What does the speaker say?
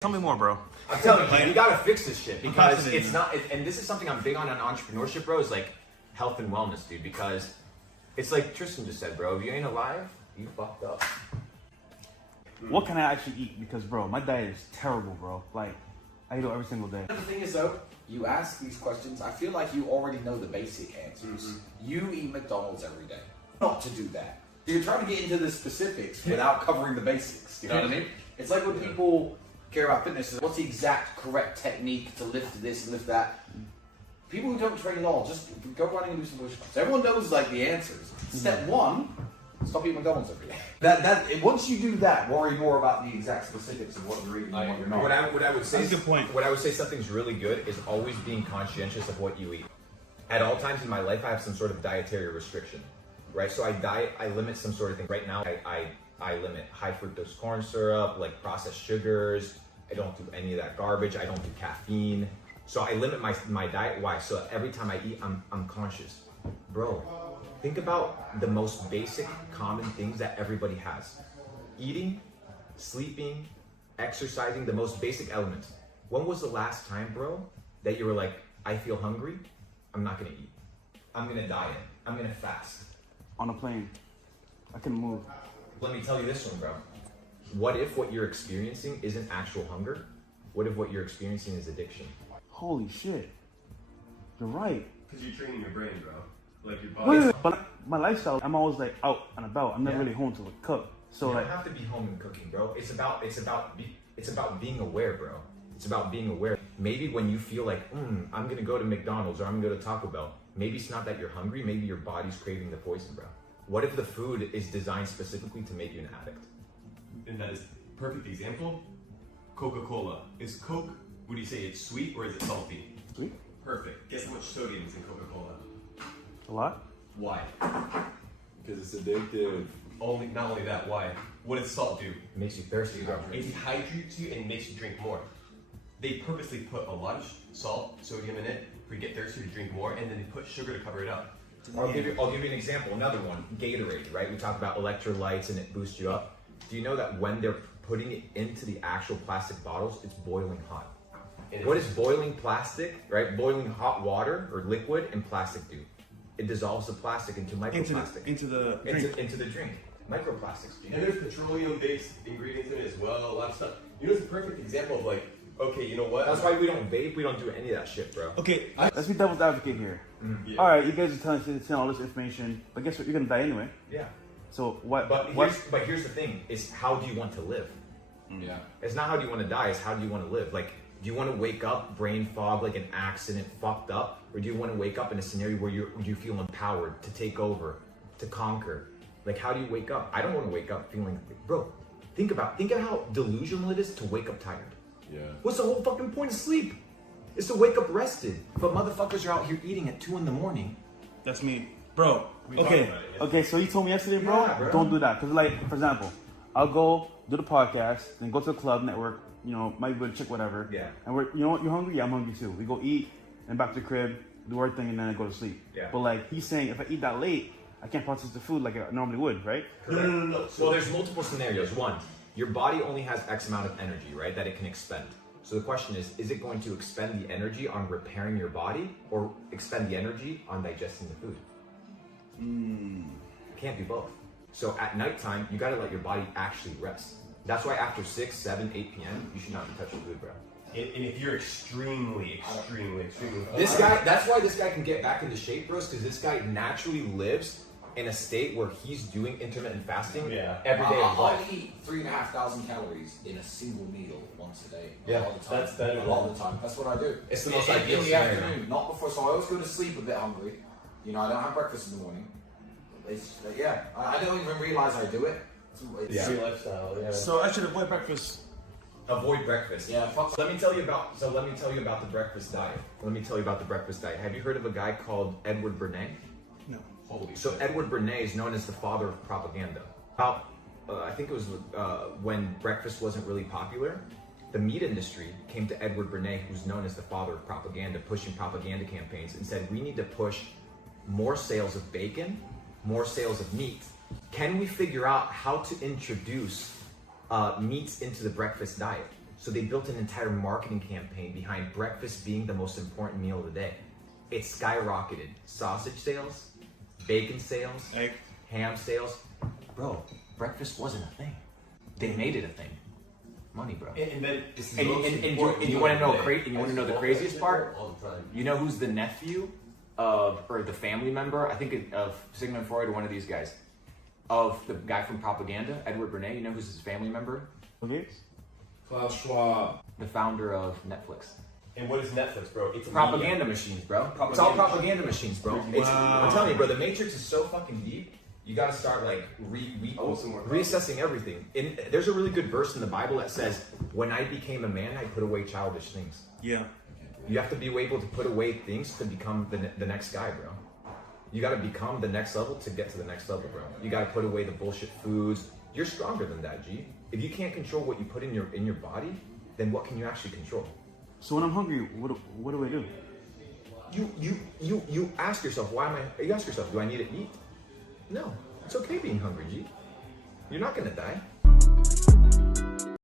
Tell me more, bro. I'm telling you, we gotta fix this shit because it's not. And this is something I'm big on entrepreneurship, bro. Is like health and wellness, dude. Because it's like Tristan just said, bro. If you ain't alive, you fucked up. What can I actually eat? Because, bro, my diet is terrible, bro. Like, I eat it every single day. The thing is, though, you ask these questions. I feel like you already know the basic answers. You eat McDonald's every day. Not to do that. You're trying to get into the specifics without covering the basics. You know what I mean? It's like when people care about fitness. What's the exact correct technique to lift this and lift that? People who don't train at all, just go running and do some push-ups. Everyone knows like the answers. Step one, stop eating McDonald's every day. Once you do that, worry more about the exact specifics of what you're eating and what you're not. What I would say, That's a good point. What I would say something's really good is always being conscientious of what you eat. At all times in my life, I have some sort of dietary restriction, right? So I limit some sort of thing. Right now, I limit high fructose corn syrup, like processed sugars. I don't do any of that garbage. I don't do caffeine. So I limit my diet. Why? So every time I eat, I'm conscious. Bro, think about the most basic, common things that everybody has. Eating, sleeping, exercising, the most basic elements. When was the last time, bro, that you were like, I feel hungry, I'm not gonna eat. I'm gonna diet. I'm gonna fast. On a plane, I can move. Let me tell you this one, bro. What if what you're experiencing isn't actual hunger? What if what you're experiencing is addiction? Holy shit. You're right. Because you're training your brain, bro. Like your body. Wait, but my lifestyle, I'm always like out and about. I'm never really home to like cook. So You like, don't have to be home and cooking, bro. It's about being aware, bro. It's about being aware. Maybe when you feel like, I'm gonna go to McDonald's or I'm gonna go to Taco Bell, maybe it's not that you're hungry, maybe your body's craving the poison, bro. What if the food is designed specifically to make you an addict? And that is perfect example. Coca-Cola. Is Coke, would you say it's sweet or is it salty? sweet? Perfect. Guess how much sodium is in Coca-Cola? A lot? Why? Because it's addictive. Not only that, why? What does salt do? It makes you thirsty, bro. It dehydrates you and makes you drink more. They purposely put a lot of salt, sodium in it for you to get thirsty to drink more, and then they put sugar to cover it up. I'll give you an example. Another one, Gatorade, right? We talk about electrolytes and it boosts you up. Do you know that when they're putting it into the actual plastic bottles, it's boiling hot? What is boiling plastic, right? Boiling hot water or liquid and plastic do? It dissolves the plastic into microplastic. Into the drink. Into the drink. Microplastics. And there's petroleum-based ingredients in it as well, a lot of stuff. You know, it's a perfect example of like, okay, you know what? That's why we don't vape. We don't do any of that shit, bro. Okay, let's be devil's advocate here. Yeah. All right, you guys are telling all this information, but guess what? You're gonna die anyway. Yeah. So what? But what? here's the thing: is how do you want to live? Yeah. It's not how do you want to die. It's how do you want to live? Like, do you want to wake up brain fog, like an accident, fucked up, or do you want to wake up in a scenario where you feel empowered to take over, to conquer? Like, how do you wake up? I don't want to wake up feeling, bro. Think of how delusional it is to wake up tired. Yeah. What's the whole fucking point of sleep? It's to wake up rested. But motherfuckers are out here eating at 2 a.m. That's me, bro. We Okay, talked about it, yeah. okay. So you told me yesterday, bro. Yeah, bro. Don't do that, cause like, for example, I'll go do the podcast, then go to the club network. You know, might go to chick, whatever. Yeah. And we're, you know what? You're hungry? Yeah, I'm hungry too. We go eat, and back to the crib, do our thing, and then I go to sleep. Yeah. But like he's saying, if I eat that late, I can't process the food like I normally would, right? No. Well, there's multiple scenarios. One, your body only has X amount of energy, right, that it can expend. So the question is it going to expend the energy on repairing your body or expend the energy on digesting the food? Can't do both. So at nighttime, you got to let your body actually rest. That's why after 6, 7, 8 p.m., you should not be touching food, bro. And if you're extremely That's why this guy can get back into shape, bros, because this guy naturally lives in a state where he's doing intermittent fasting every day of I'll life. eat 3,500 calories in a single meal once a day. Yeah. A lot of the time. That's better A lot of the time. That's what I do. It's the most in ideal the scenario. afternoon, not before. So I always go to sleep a bit hungry. You know, I don't have breakfast in the morning. I don't even realize I do it. Yeah. your lifestyle. Yeah. So I should avoid breakfast. Avoid breakfast. Yeah, fuck. Let me tell you about the breakfast diet. Have you heard of a guy called Edward Bernays? No. Holy So shit. Edward Bernays is known as the father of propaganda. I think it was when breakfast wasn't really popular, the meat industry came to Edward Bernays, who's known as the father of propaganda, pushing propaganda campaigns, and said, we need to push more sales of bacon, more sales of meat. Can we figure out how to introduce meats into the breakfast diet? So they built an entire marketing campaign behind breakfast being the most important meal of the day. It skyrocketed. Sausage sales, bacon sales, Egg. ham sales. Bro, breakfast wasn't a thing. They made it a thing. Money, bro. And then it's the And most you important want meal to of know the day. and you want to know the That's craziest all- part? all the time. You know who's the nephew of, or the family member? I think of Sigmund Freud or one of these guys. Of the guy from Propaganda, Edward Bernays. You know who's his family member? Okay. Klaus Schwab. The founder of Netflix. And what is Netflix, bro? It's a Propaganda media. machines, bro. It's all propaganda machines, bro. I'm telling you, bro. The Matrix is so fucking deep. You got to start like some more reassessing everything. And there's a really good verse in the Bible that says, "When I became a man, I put away childish things." Yeah. You have to be able to put away things to become the next guy, bro. You got to become the next level to get to the next level, bro. You got to put away the bullshit foods. You're stronger than that, G. If you can't control what you put in your body, then what can you actually control? So when I'm hungry, what do I do? You ask yourself, why am I? You ask yourself, do I need to eat? No, it's okay being hungry, G. You're not gonna die.